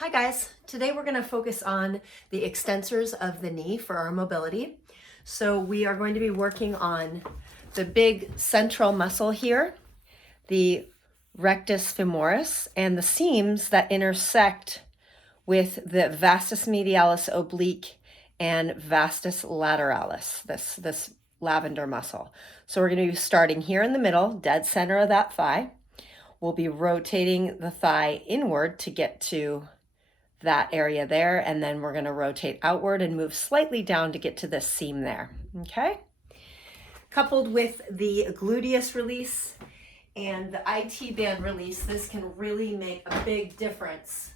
Hi guys, today we're going to focus on the extensors of the knee for our mobility. So we are going to be working on the big central muscle here, the rectus femoris, and the seams that intersect with the vastus medialis oblique and vastus lateralis, this lavender muscle. So we're going to be starting here in the middle, dead center of that thigh. We'll be rotating the thigh inward to get to that area there, and then we're going to rotate outward and move slightly down to get to this seam there. Okay, coupled with the gluteus release and the IT band release, this can really make a big difference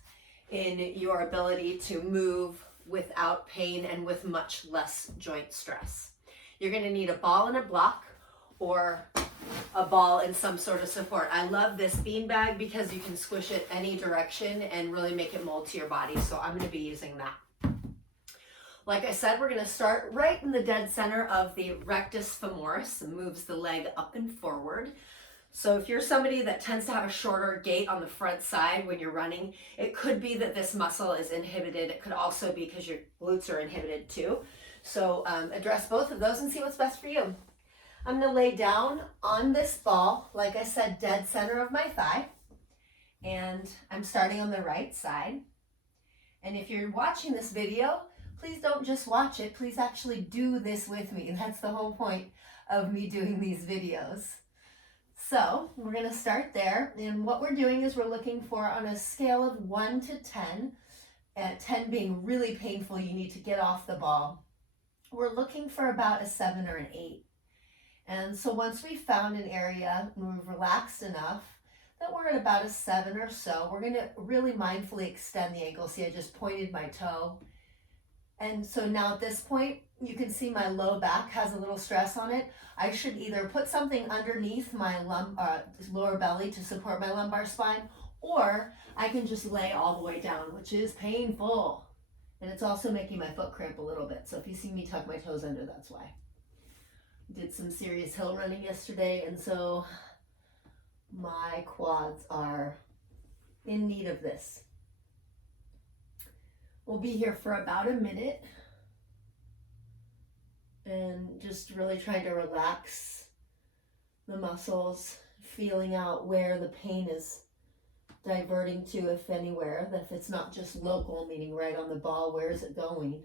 in your ability to move without pain and with much less joint stress. You're going to need a ball and a block, or a ball and some sort of support. I love this beanbag because you can squish it any direction and really make it mold to your body. So I'm going to be using that. Like I said, we're going to start right in the dead center of the rectus femoris and moves the leg up and forward. So if you're somebody that tends to have a shorter gait on the front side when you're running, it could be that this muscle is inhibited. It could also be because your glutes are inhibited too. So address both of those and see what's best for you. I'm going to lay down on this ball, like I said, dead center of my thigh. And I'm starting on the right side. And if you're watching this video, please don't just watch it. Please actually do this with me. That's the whole point of me doing these videos. So we're going to start there. And what we're doing is we're looking for, on a scale of 1 to 10, 10 being really painful, you need to get off the ball. We're looking for about a 7 or an 8. And so once we've found an area and we've relaxed enough that we're at about a 7 or so, we're going to really mindfully extend the ankle. See, I just pointed my toe. And so now at this point, you can see my low back has a little stress on it. I should either put something underneath my lower belly to support my lumbar spine, or I can just lay all the way down, which is painful. And it's also making my foot cramp a little bit. So if you see me tuck my toes under, that's why. Did some serious hill running yesterday, and so my quads are in need of this. We'll be here for about a minute and just really trying to relax the muscles, feeling out where the pain is diverting to, if anywhere. If it's not just local, meaning right on the ball, where is it going?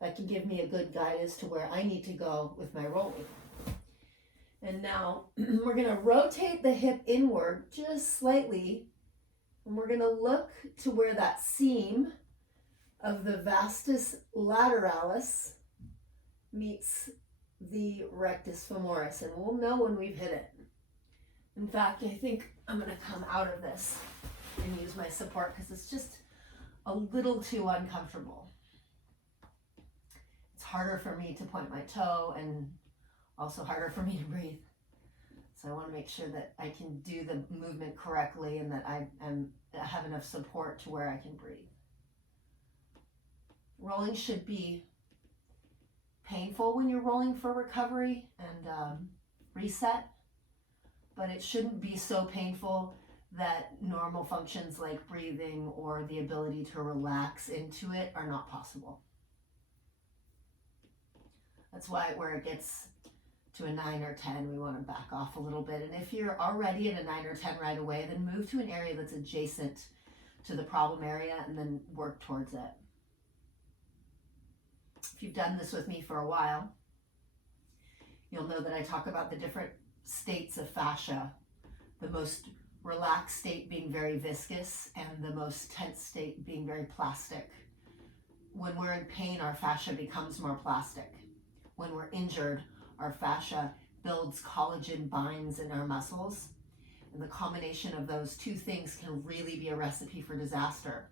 That can give me a good guide as to where I need to go with my rolling. And now we're going to rotate the hip inward just slightly, and we're going to look to where that seam of the vastus lateralis meets the rectus femoris, and we'll know when we've hit it. In fact, I think I'm going to come out of this and use my support because it's just a little too uncomfortable. It's harder for me to point my toe and also harder for me to breathe. So I want to make sure that I can do the movement correctly and that I have enough support to where I can breathe. Rolling should be painful when you're rolling for recovery and reset, but it shouldn't be so painful that normal functions like breathing or the ability to relax into it are not possible. That's why where it gets to a 9 or 10, we want to back off a little bit. And if you're already at a 9 or 10 right away, then move to an area that's adjacent to the problem area and then work towards it. If you've done this with me for a while, you'll know that I talk about the different states of fascia, the most relaxed state being very viscous and the most tense state being very plastic. When we're in pain, our fascia becomes more plastic. When we're injured, our fascia builds collagen, binds in our muscles, and the combination of those two things can really be a recipe for disaster.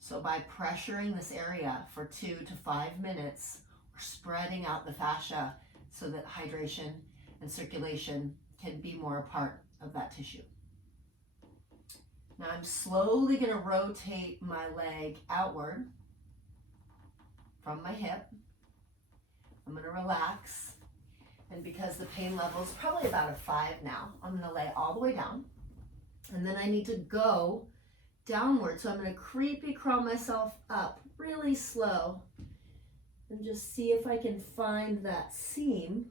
So by pressuring this area for 2 to 5 minutes, we're spreading out the fascia so that hydration and circulation can be more a part of that tissue. Now I'm slowly going to rotate my leg outward from my hip. I'm going to relax. And because the pain level is probably about a 5 now, I'm going to lay all the way down. And then I need to go downward. So I'm going to creepy crawl myself up really slow and just see if I can find that seam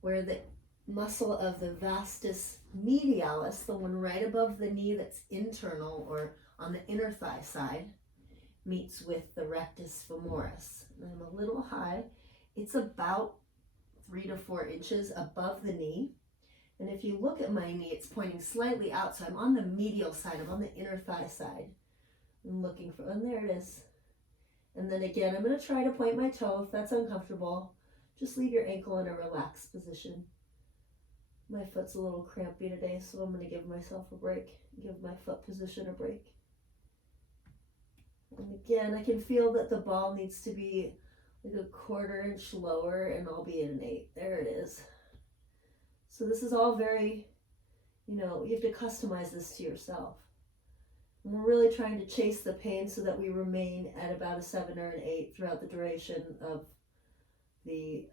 where the muscle of the vastus medialis, the one right above the knee that's internal or on the inner thigh side, meets with the rectus femoris. And I'm a little high. It's about 3 to 4 inches above the knee. And if you look at my knee, it's pointing slightly out. So I'm on the medial side, I'm on the inner thigh side. I'm looking for, and there it is. And then again, I'm going to try to point my toe. If that's uncomfortable, just leave your ankle in a relaxed position. My foot's a little crampy today, so I'm going to give myself a break. Give my foot position a break. And again, I can feel that the ball needs to be like a 1/4 inch lower, and I'll be at an 8. There it is. So this is all very, you have to customize this to yourself. And we're really trying to chase the pain so that we remain at about a 7 or an 8 throughout the duration of the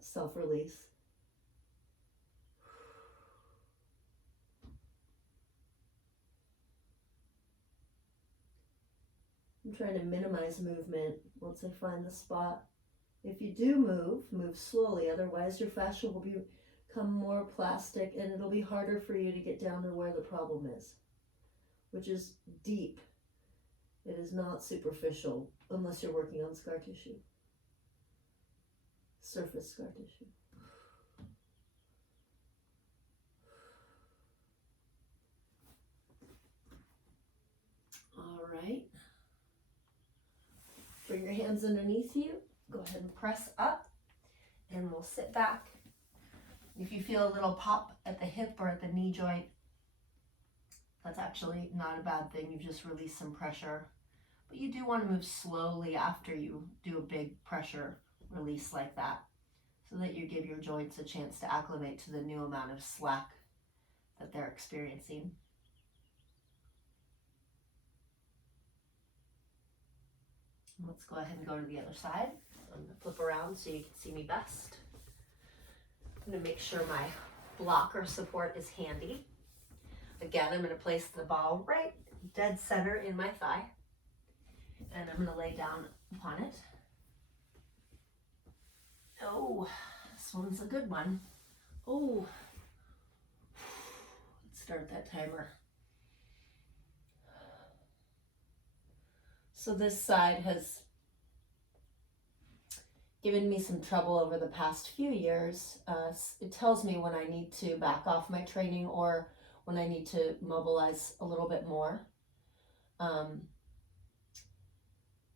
self-release. I'm trying to minimize movement once I find the spot. If you do move slowly, otherwise your fascia will become more plastic and it'll be harder for you to get down to where the problem is, which is deep. It is not superficial unless you're working on scar tissue, surface scar tissue. All right. Bring your hands underneath you. Go ahead and press up, and we'll sit back. If you feel a little pop at the hip or at the knee joint, that's actually not a bad thing. You've just released some pressure. But you do want to move slowly after you do a big pressure release like that, so that you give your joints a chance to acclimate to the new amount of slack that they're experiencing. Let's go ahead and go to the other side. I'm going to flip around so you can see me best. I'm going to make sure my blocker support is handy. Again, I'm going to place the ball right dead center in my thigh, and I'm going to lay down upon it. Oh, this one's a good one. Oh, let's start that timer. So this side has given me some trouble over the past few years. It tells me when I need to back off my training or when I need to mobilize a little bit more.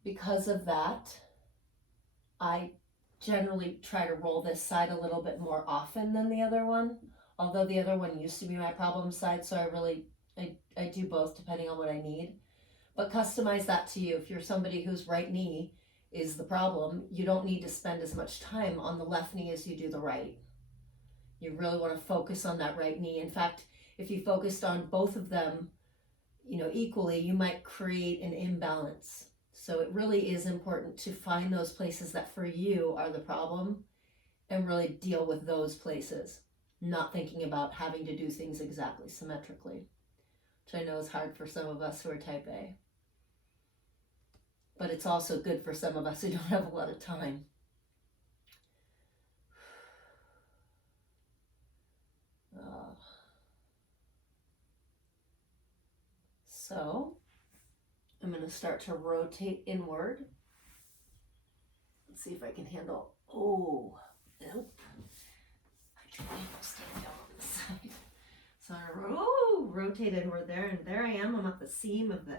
Because of that, I generally try to roll this side a little bit more often than the other one, although the other one used to be my problem side, so I do both depending on what I need. But customize that to you. If you're somebody whose right knee is the problem, you don't need to spend as much time on the left knee as you do the right. You really want to focus on that right knee. In fact, if you focused on both of them, equally, you might create an imbalance. So it really is important to find those places that for you are the problem and really deal with those places, not thinking about having to do things exactly symmetrically, which I know is hard for some of us who are type A. But it's also good for some of us who don't have a lot of time. So I'm going to start to rotate inward. Let's see if I can handle. Oh, nope. I can handle staying down on this side. So I'm going to rotate inward there, and there I am. I'm at the seam of the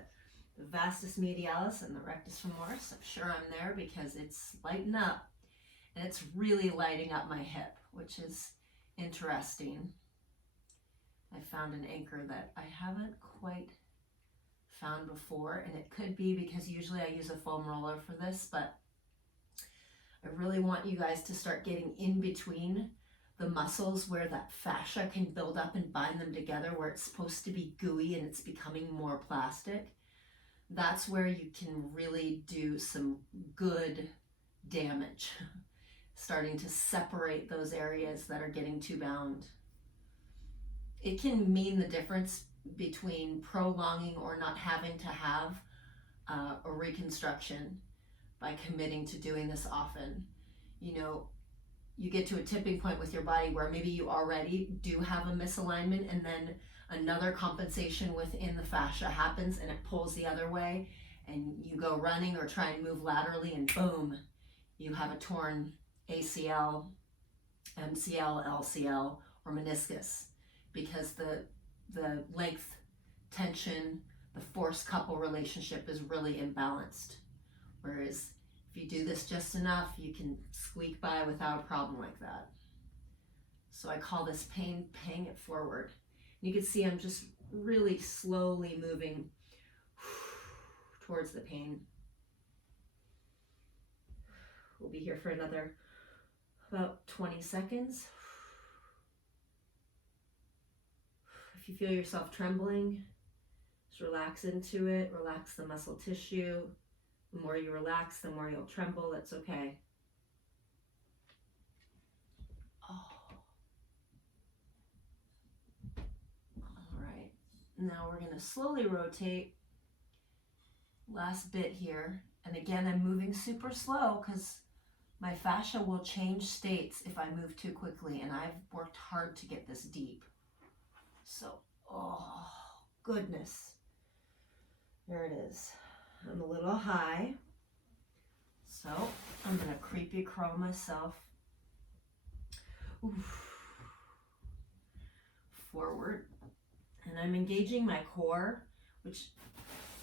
vastus medialis and the rectus femoris. I'm sure I'm there because it's lighting up, and it's really lighting up my hip, which is interesting. I found an anchor that I haven't quite found before, and it could be because usually I use a foam roller for this, but I really want you guys to start getting in between the muscles where that fascia can build up and bind them together, where it's supposed to be gooey and it's becoming more plastic. That's where you can really do some good damage, starting to separate those areas that are getting too bound. It can mean the difference between prolonging or not having to have a reconstruction by committing to doing this often. You know, you get to a tipping point with your body where maybe you already do have a misalignment, and then another compensation within the fascia happens and it pulls the other way, and you go running or try and move laterally, and boom, you have a torn ACL, MCL, LCL, or meniscus, because the length, tension, the force couple relationship is really imbalanced. Whereas if you do this just enough, you can squeak by without a problem like that. So I call this pain paying it forward. You can see I'm just really slowly moving towards the pain. We'll be here for another about 20 seconds. If you feel yourself trembling, just relax into it, relax the muscle tissue. The more you relax, the more you'll tremble. That's okay. Oh. All right. Now we're going to slowly rotate. Last bit here. And again, I'm moving super slow because my fascia will change states if I move too quickly, and I've worked hard to get this deep. So, oh, goodness. There it is. I'm a little high. So, I'm going to creepy curl myself. Oof. Forward. And I'm engaging my core, which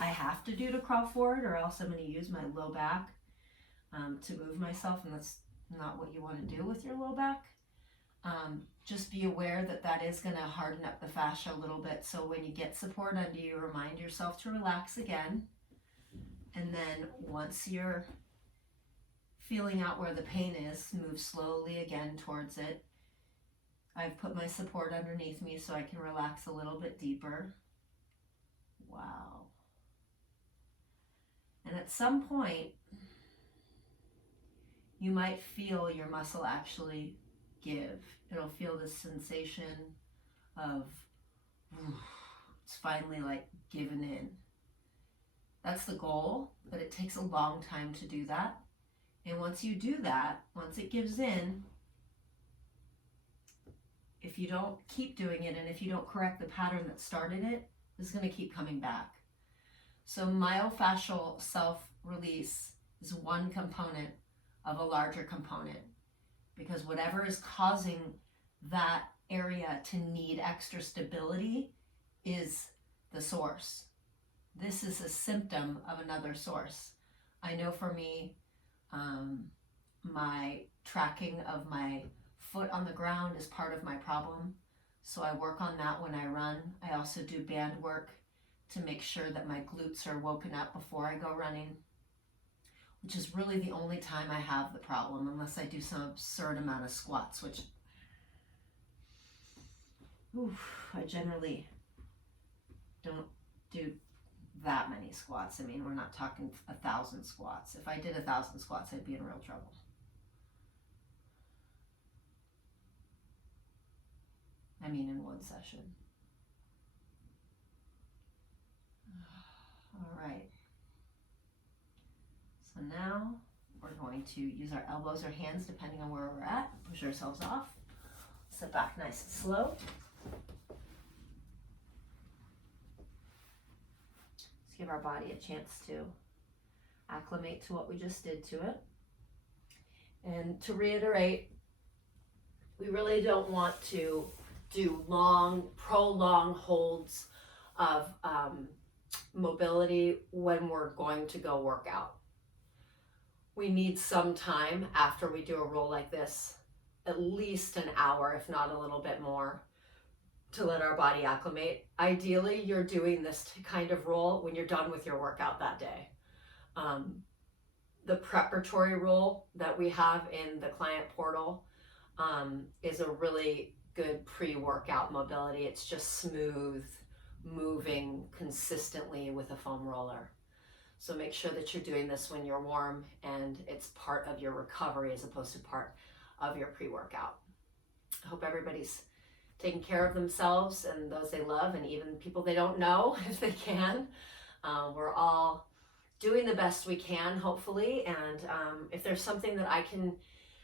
I have to do to crawl forward, or else I'm going to use my low back to move myself, and that's not what you want to do with your low back. Just be aware that that is going to harden up the fascia a little bit, so when you get support under you, remind yourself to relax again. And then once you're feeling out where the pain is, move slowly again towards it. I've put my support underneath me so I can relax a little bit deeper. Wow. And at some point, you might feel your muscle actually give. It'll feel this sensation of, it's finally like given in. That's the goal, but it takes a long time to do that. And once you do that, once it gives in, if you don't keep doing it and if you don't correct the pattern that started it, it's going to keep coming back. So myofascial self-release is one component of a larger component, because whatever is causing that area to need extra stability is the source. This is a symptom of another source. I know for me, my tracking of my foot on the ground is part of my problem. So I work on that when I run. I also do band work to make sure that my glutes are woken up before I go running, which is really the only time I have the problem, unless I do some absurd amount of squats, which I generally don't do that many squats. I mean, we're not talking 1,000 squats. If I did 1,000 squats, I'd be in real trouble. I mean, in one session. All right. So now we're going to use our elbows or hands, depending on where we're at, push ourselves off. Sit back nice and slow. Let's give our body a chance to acclimate to what we just did to it. And to reiterate, we really don't want to do long, prolonged holds of mobility when we're going to go work out. We need some time after we do a roll like this, at least an hour, if not a little bit more, to let our body acclimate. Ideally, you're doing this kind of roll when you're done with your workout that day. The preparatory roll that we have in the client portal is a really good pre-workout mobility. It's just smooth, moving consistently with a foam roller. So make sure that you're doing this when you're warm and it's part of your recovery as opposed to part of your pre-workout. I hope everybody's taking care of themselves and those they love, and even people they don't know if they can. We're all doing the best we can, hopefully, and if there's something that I can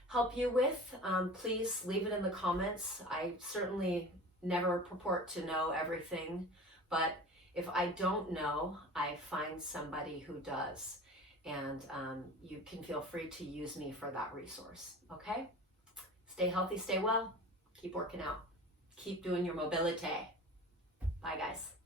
help you with, please leave it in the comments. I certainly never purport to know everything, but if I don't know, I find somebody who does, and you can feel free to use me for that resource, okay? Stay healthy, stay well, keep working out, keep doing your mobility. Bye, guys.